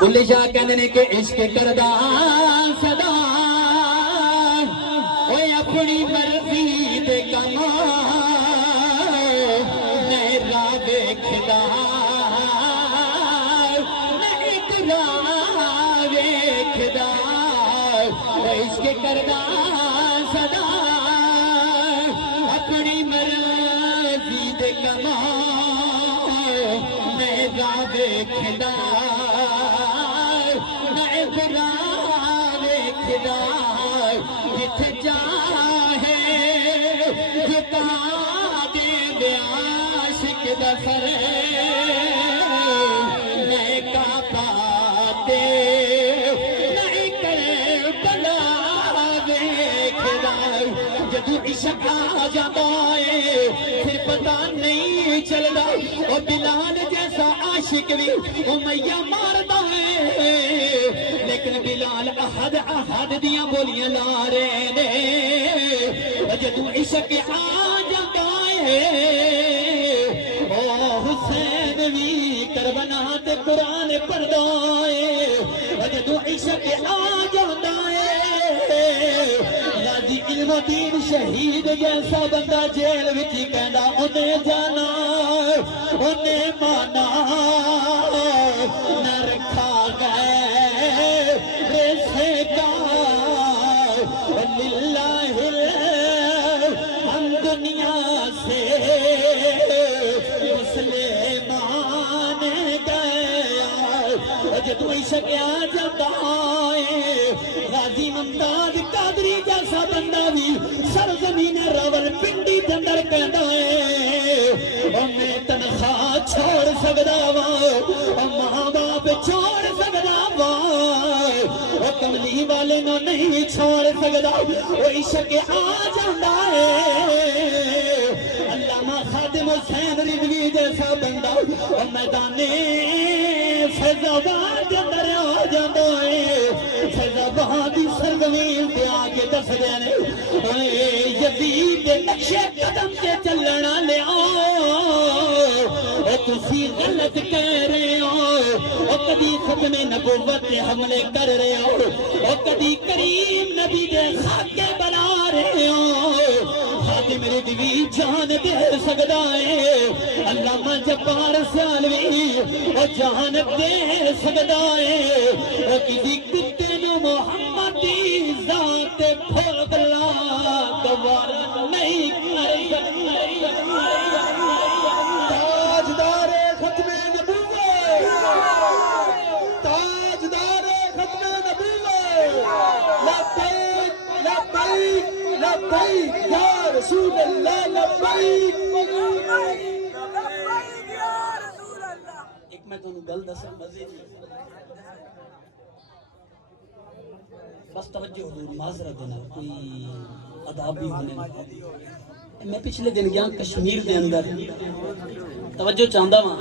بلے شاہ کہندے نے کہ عشق کردا صدا اوے اپنی مرضی تے کم میں راہ ویکھدا عشق کردا صدا اپنی مرضی دے کما میں راہ ویکھدا میں راہ ویکھدا جتھے چاہے جتا دے عاشق دا سر میں کعبہ تے جدو عشق آ جاتا ہے پھر پتہ نہیں چلدا او بلال جیسا عاشق بھی امیہ ماردا ہے لیکن بلال احد احد دیاں بولیاں لا رہے نے جدو عشق آ جاتا ہے او حسین بھی کربلا تے قرآن پڑھدا ہے جدو عشق آ جاتا ہے علم دین شہید جیسا بندہ جیل وچی کہندا انہیں جانا انہیں مانا نہ رکھا غیر سے کا للہ ہم دنیا سے مسلمان گیا جدو عشق آ جاتا ہے غازی ممتاز قادری جیسا بندہ بھی سرزمین راول پنڈی دندر کہندا ہے میں تنخواہ چھوڑ سکدا وا ماں باپ چھوڑ سکدا وا کملی والے نو نہیں چھوڑ سکدا عشق آ جاندا ہے علامہ خادم حسین رضوی جیسا بندہ میدان فیض آباد اندر آ جاندا ہے فیض آباد دی سرزمین تے آ کے دس دے نے یزید دے نقشے قدم تے چلنا لیا تسی غلط کہہ رہے ہو کدی ختم نبوت تے حملے کر رہے ہو کدی کریم نبی دے خاکے بنا رہے ہو خادم رضوی جان دے سکدا ہے علامہ جبار سیالوی جان دے سکدا ہے کسی کتے نو محمد دی ذات پھوگلا گوارا نہیں کر سکتا تاجدار ختم نبوت تاجدار ختم نبوت لبیک لبیک لبیک یا رسول اللہ لبیک ایک میں تانوں گل دساں مزے دی بس توجہ حضور معذرت دینا کوئی اداب بھی ہونے میں پچھلے دن گیا کشمیر دے اندر توجہ چاہندا ہاں